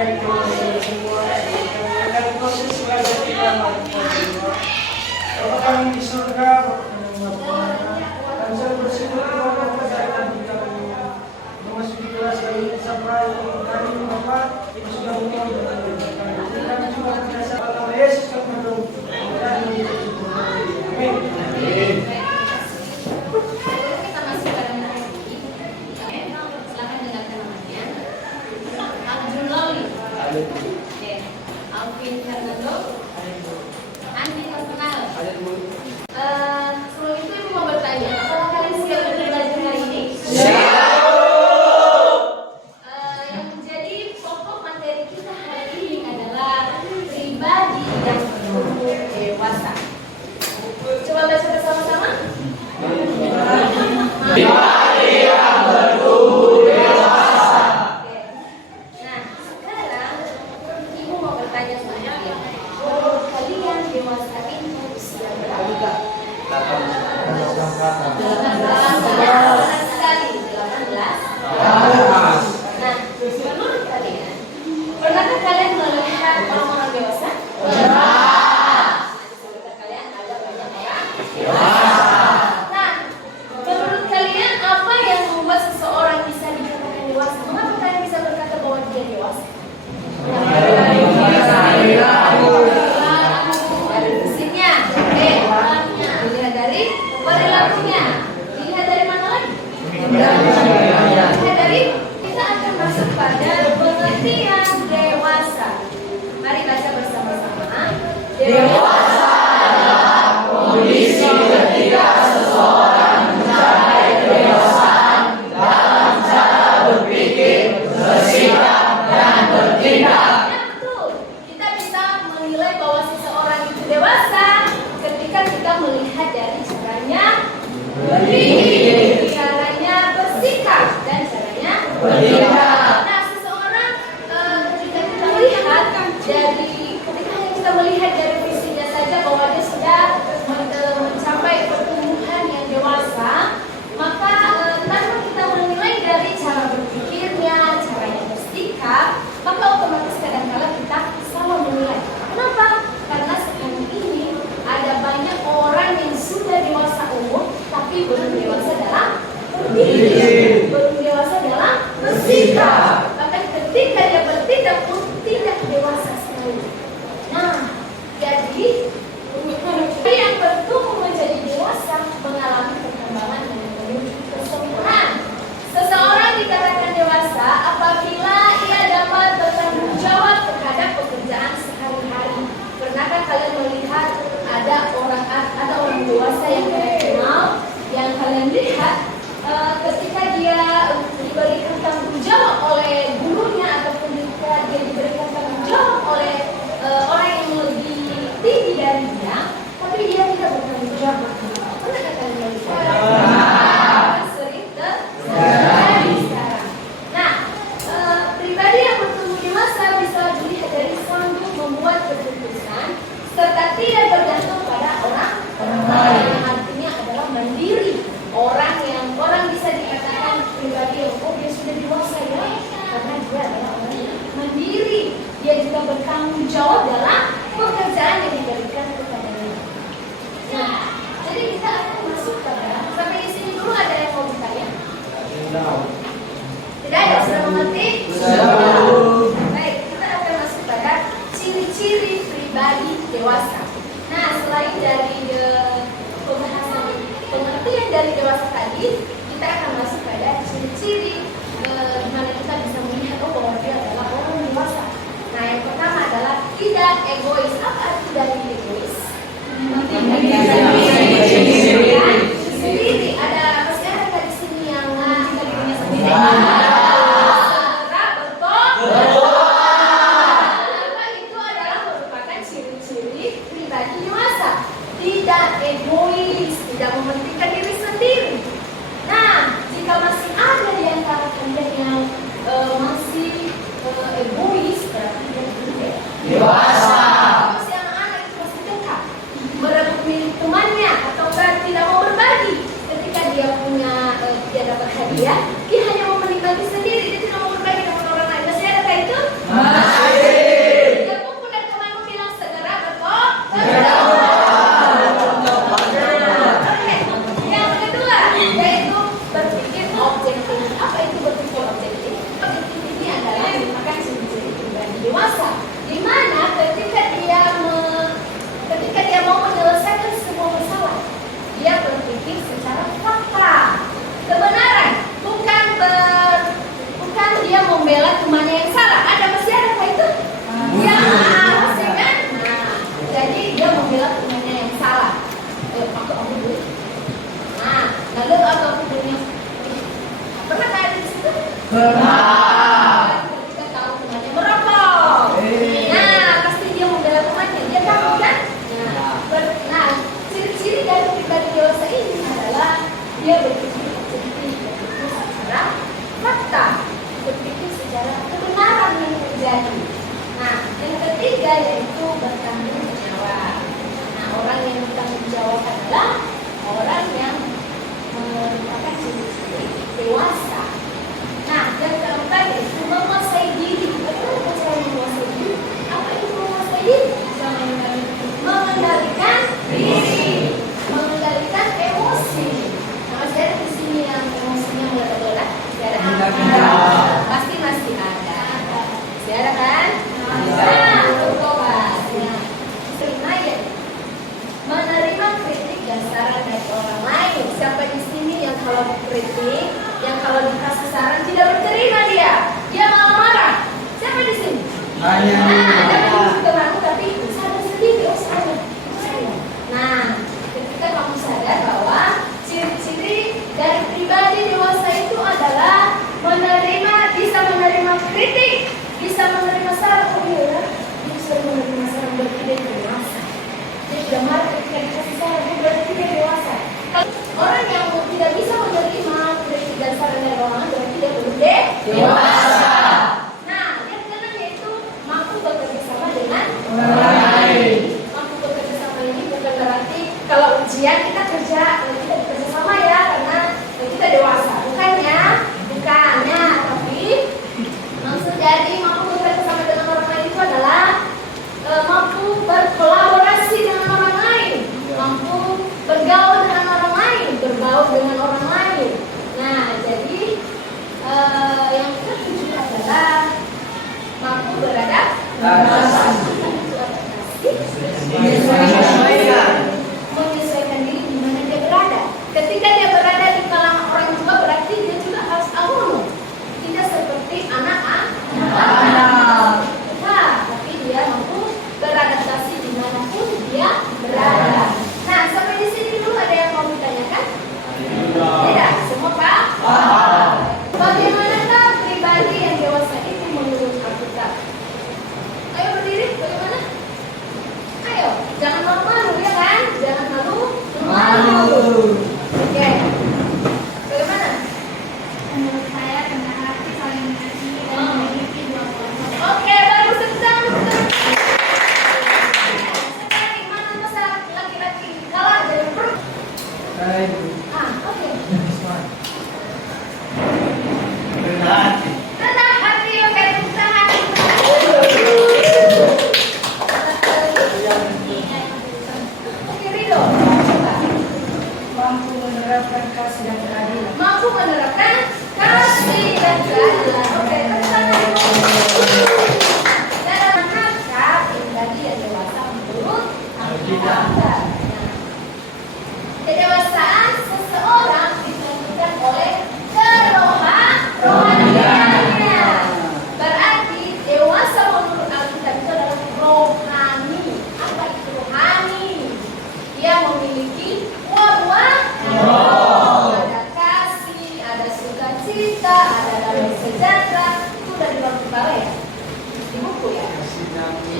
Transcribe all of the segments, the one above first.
baik dari semua dan proses belajar kita melakukan Bapa kami di surga, dan saya bersyukur kepada kita memasuki kelas ini sampai hari ini Bapak itu sudah mulai kami juga berasa dalam Yesus kami berdoa dan amin. Kita masuk pada materi. Silakan dengarkan namanya. Abdul Loli. Alvin Fernando. Andi Personal. Sebelum itu Ibu mau bertanya, apakah kalian siap untuk belajar hari ini? Siap. Yang menjadi pokok materi kita hari ini adalah pribadi yang bertumbuh dewasa. Coba baca bersama-sama. Pribadi yang bertumbuh dewasa. Nah, sekarang Ibu mau bertanya sama kalian. Menurut kalian dewasa itu usia berapa? 18 sekali. 18. Nah, menurut kalian, pernahkah kalian melihat orang-orang dewasa? Pernah. Di sekitar kalian ada banyak orang dewasa. Nah, menurut kalian apa yang membuat seseorang bisa dikatakan dewasa? Mengapa kalian bisa berkata bahwa dia dewasa? Dari fisiknya, dilihat dari perilakunya, dilihat dari mana lagi? Dilihat dari, kita akan masuk pada pengertian dewasa. Mari baca bersama-sama. Dewasa adalah kondisi ketika seseorang mencapai kedewasaan dalam cara berpikir, bersikap, dan bertindak. Kita bisa menilai bahwa seseorang itu dewasa ketika kita melihat dari caranya berpikir, caranya bersikap, dan caranya bertindak. Nah, seseorang ketika kita melihat kita melihat dari fisiknya saja bahwa dia sudah mencapai pertumbuhan yang dewasa, maka tanpa kita menilai dari cara berpikirnya, caranya bersikap, maka otomatis kadang-kala kita salah menilai. Kenapa? Karena sekarang ini ada banyak orang yang sudah dewasa umur tapi belum dewasa dalam berpikir, belum dewasa dalam bersikap. Bahkan ketika dia bertindak pun tidak dewasa sekali. Nah, jadi yang bertumbuh menjadi dewasa mengalami perkembangan yang menuju kesempurnaan. Seseorang dikatakan dewasa apabila ia dapat bertanggung jawab terhadap pekerjaan sehari-hari. Pernahkah kalian melihat ada orang dewasa yang kalian kenal, yang kalian lihat ketika umatnya yang salah. Ada masih ada kah itu? Ya, masih kan? Nah, jadi dia membela umatnya yang salah. Aku dulu. Nah, lalu aku punya. Pernah kayak di situ? Pernah. Kita tahu umatnya merokok. Nah, pasti dia membela umatnya. Dia takut kan? Nah, ciri-ciri dari pribadi dewasa ini adalah dia berpikir secara fakta, berpikir secara kebenaran yang terjadi. Nah, yang ketiga yaitu bertanggung jawab. Nah, orang yang bertanggung jawab adalah orang yang merupakan ciri-ciri dewasa. Nah, yang keempat yaitu menguasai diri. Bagaimana cara menguasai diri? Apa itu menguasai diri? Mengendalikan diri, mengendalikan emosi. Nah, masih ada di sini yang emosinya meledak-ledak? Masih ada? Pasti masih ada. Masih ada kan? Nah, bertobat. Nah, terima ya. Menerima kritik dan saran dari orang lain. Siapa di sini yang kalau dikritik, yang kalau dikasih saran tidak berterima dia malah marah. Siapa di sini? Nah, jangan temanmu tapi sadar sendiri, saya. Nah, ketika kamu sadar bahwa ciri-ciri dari pribadi dewasa itu adalah bisa menerima kritik, bisa menerima saran. Oh iya, dia bisa menerima saran, berarti dia dewasa. Dia sudah marah ketika dikasih saran, berarti dia dewasa. Orang yang tidak bisa menerima kritik dan saran dari orang lain berarti dia belum dewasa. Mampu bekerja sama ini bukan berarti kalau ujian kita kerja sama ya karena kita dewasa, bukannya, tapi maksud jadi mampu bekerja sama dengan orang lain itu adalah mampu berkolaborasi dengan orang lain, mampu bergaul dengan orang lain, berbaur dengan orang lain. Nah, jadi yang ketujuh adalah mampu beradaptasi. Menyesuaikan diri di mana dia berada. Ketika dia berada di kalangan orang tua berarti dia juga harus autonom. Tidak seperti anak-anak. Nah, tapi dia mampu beradaptasi dimanapun dia berada. Nah, sampai di sini dulu ada yang mau ditanyakan? Tidak, semua Pak? Bagaimanakah pribadi yang dewasa itu menurut Alkitab? Ayo berdiri, bagaimana? Ayo, jangan malu-malu ya kan? Jangan malu. Oke. Bagaimana? Menurut saya rendah hati, saling mengasihi dan memiliki dua kuasa. Oke, baru sedang. Sekarang mana masa laki-laki kalah dari perempuan? Oke. Rendah hati, oke, usaha. Oke, Ridho, coba. Mampu menerapkan kasih dan keadilan. Mampu menerapkan kasih dan keadilan. Oke, dalam rangka pribadi yang dewasa menurut Alkitab. Kedewasaan seseorang ditentukan oleh kerohaniannya. Berarti dewasa menurut Alkitab itu adalah rohani. Apa itu rohani? Dia memiliki buah-buah roh. Ada kasih, ada sukacita, ada damai sejahtera. Itu udah di bawah kepala ya? Di buku ya?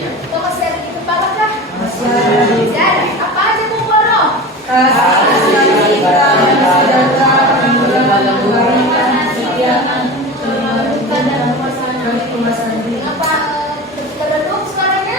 Itu masih ada di kepala kah? Masih ada. Masih ada. Apa aja tuh buah roh? Kenapa terredup suaranya?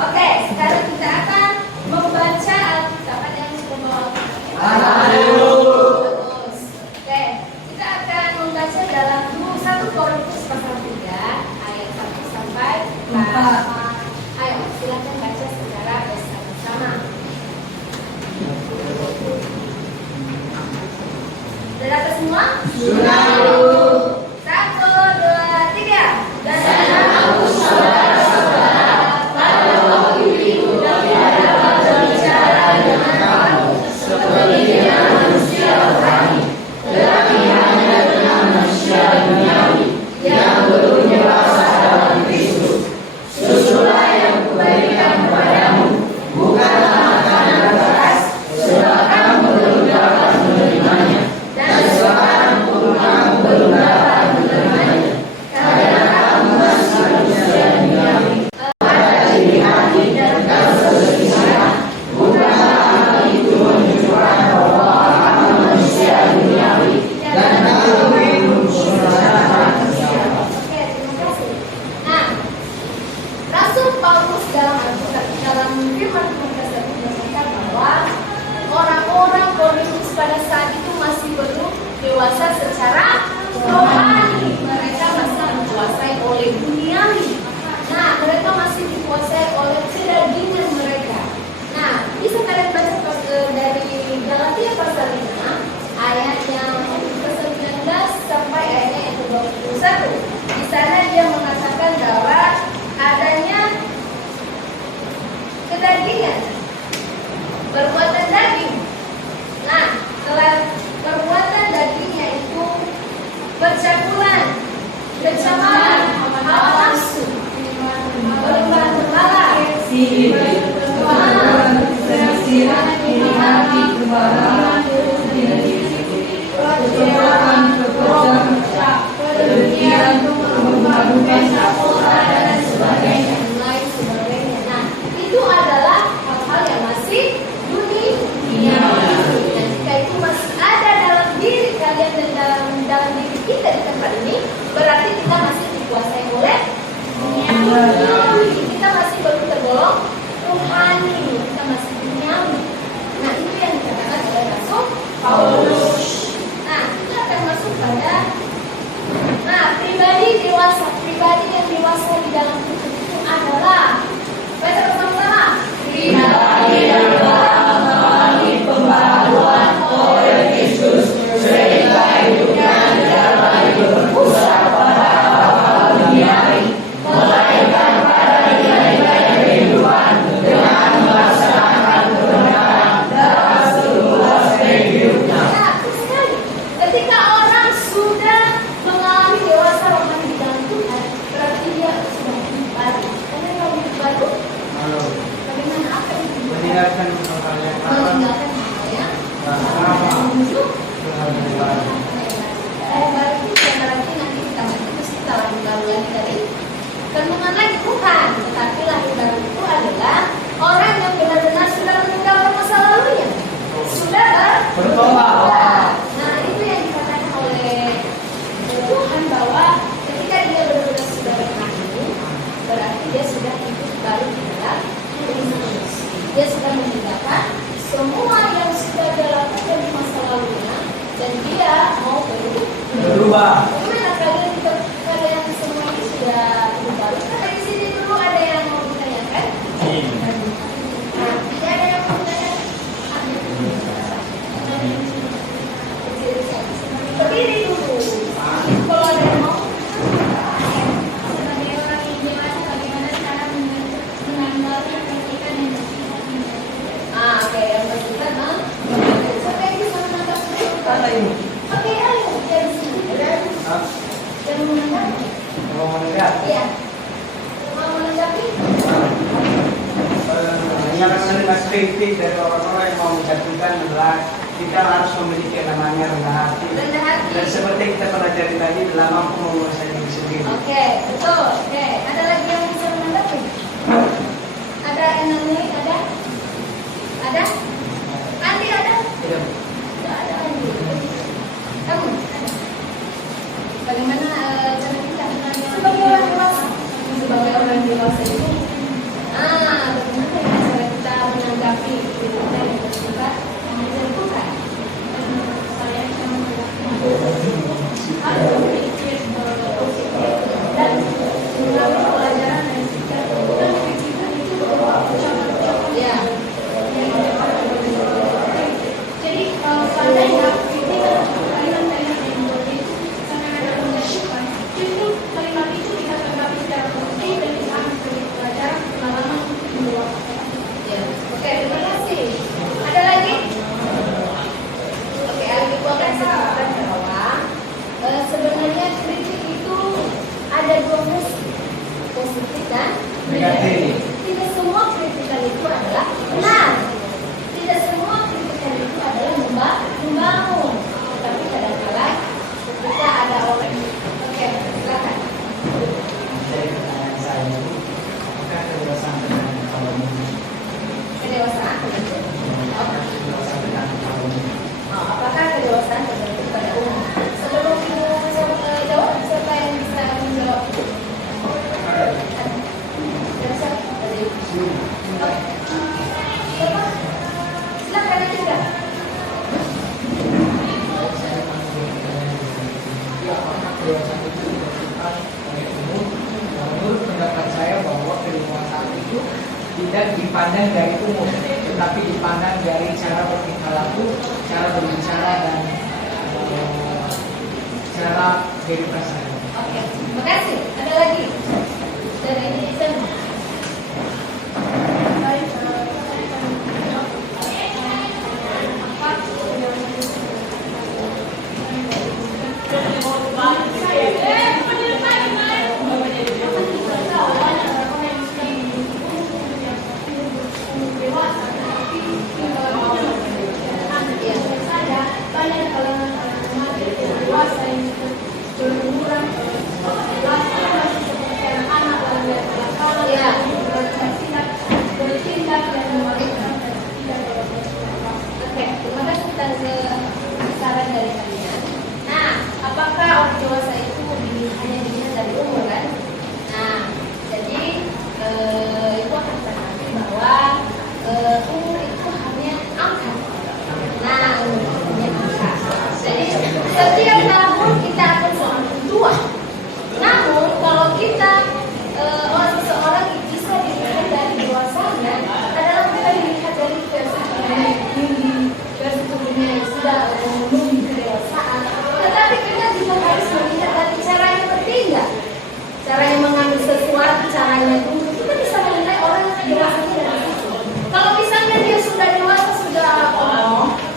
Oke, sekarang kita akan membaca Alkitab. Ada yang sudah bawa Alkitab? Bagus. Oke, kita akan membaca dalam 1 Korintus pasal 3 ayat 1 sampai 4. Ayo, silakan baca secara bersama-sama. Sudah dapat semua? Sudah. 1, 2, 3. Dan aku saudara-saudara pada waktu itu tidak dapat berbicara dengan kamu seperti dengan manusia rohani, Berarti berarti nanti kita terus kita lakukan lagi dari kandungan lagi bukan, tetapi lahir baru itu adalah orang yang benar-benar sudah meninggalkan masa lalunya, sudah bertobat. Nah itu yang dikatakan oleh Tuhan bahwa ketika dia benar-benar sudah berkahwin, berarti dia sudah hidup baru di dalam Kristus. Dia sudah meninggalkan semua yang sudah dia lakukan di masa lalunya dan dia mau berubah. Bagaimana kalian semua ini sudah hidup baru? Karena di sini dulu ada yang mau ditanyakan. Nah, tidak ada yang mau ditanyakan. Berdiri dulu. Kalau ada yang mau. Sebagai orang yang dewasa, bagaimana cara menanggapi kritikan dan bersikap negatif? Oke, yang bersifat siapa yang bisa menangkap kritikan? Oke, ayo dari sini. Yang mau menanggapi? Iya. Mau menanggapi? Yang menerima kritik dari orang-orang yang mau menjatuhkan adalah kita harus memiliki yang namanya rendah hati. Rendah hati. Dan seperti kita pelajari tadi, dalam mampu menguasai diri sendiri. Oke, betul. Oke, ada lagi yang bisa menanggapi? Ada yang namanya? Ada? Ada? Andi ada? Tidak. Tidak ada Andi. Kamu? Ada? Bagaimana cara kita sebagai orang dewasa? Sebagai orang dewasa itu, bagaimana cara kita menanggapi kritikan yang bersifat menjatuhkan? Saya sama Dan mengambil pelajaran dari kritikan itu ya. Jadi seandainya kritikan kalimat-kalimat yang boleh karena ada menyatukan, justru kalimat itu kita tanggapi secara positif dan kita ambil sebagai pelajaran pengalaman mendewasakan. Ya. Oke, terima kasih. Ada lagi? Oke, aku akan sebutkan bahwa sebenarnya kritik itu ada dua versi, positif dan Negatif. Tidak semua kritikan itu adalah benar. Tidak semua kritikan itu adalah membangun. Tapi kadang-kadang ketika ada orang, oke, silakan. Kedewasaan. Apakah kedewasaan tergantung pada umur? Sebelum ibu jawab, siapa yang bisa menjawab? Silakan juga. Menurut pendapat saya bahwa kedewasaan itu tidak dipandang dari umur, tetapi dipandang dari cara bertingkah laku, cara berbicara dan cara kehidupan saya. Oke, terima kasih. Ada lagi dari netizen? Banyak kalangan remaja yang dewasa yang berumuran seperti anak-anak lalu yang berakalan, bertindak dan melakukan tidak Oke, terima kasih atas saran dari kalian. Nah, apakah orang dewasa itu hanya dilihat dari umur kan? Nah, jadi itu akan berarti bahwa umur itu hanya angka. Nah, umur itu hanya angka. Jadi setiap tahun kita akan semakin tua. Namun kalau kita seseorang bisa dilihat dari dewasanya adalah kita dilihat dari versi tinggi, versi tubuhnya yang sudah memenuhi kedewasaan. Tetapi kita juga harus melihat dari caranya bertindak, caranya mengambil sesuatu, caranya duduk. Kita bisa menilai orang dewasanya dari situ. Kalau misalnya dia sudah dewasa, sudah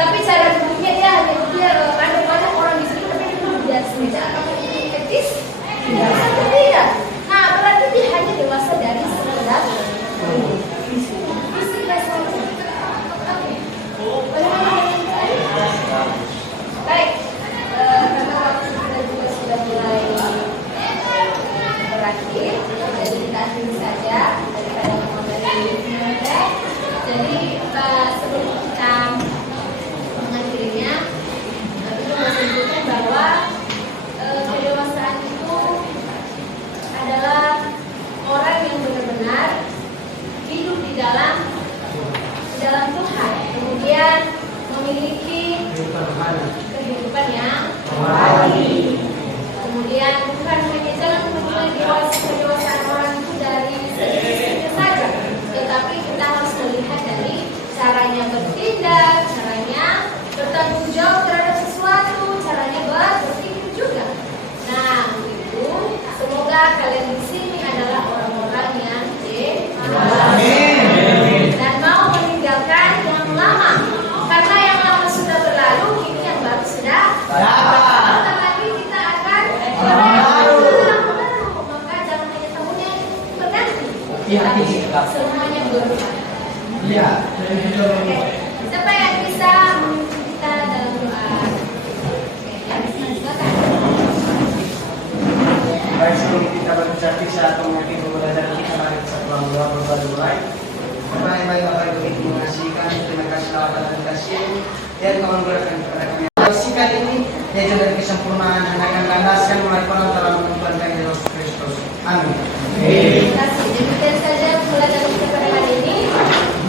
tapi cara duduknya dia ada banyak orang di situ, tapi Kemudian bukan hanya jangan menilai kedewasaan orang itu dari segi saja, tetapi kita harus melihat dari caranya bertindak, caranya bertanggung jawab terhadap sesuatu, caranya berpikir juga. Nah, itu semoga kalian di sini adalah orang-orang yang dan mau meninggalkan yang lama, karena yang lama sudah berlalu, ini yang baru sudah datang lagi kita akan baru. Maka jangan hanya tahunnya berganti, tapi semuanya berubah. Iya. Oke, siapa yang bisa memimpin kita dalam doa? Oke, yang bisa silakan. Baik, sebelum kita berucap bisa atau mungkin belajar kita mari kita berdoa berdoa. Baik Bapak Ibu terima kasih kami, terima kasih lawatan dan kasih dan kawan berikan kepada kami. Sikat ini yaitu dari kesempurnaan yang akan landaskan mulai dalam Tuhan kami Yesus Kristus. Amin. Terima kasih. Demikian saja pelajaran kita pada hari ini.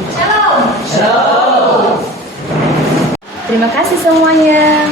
Shalom. Shalom. Terima kasih semuanya.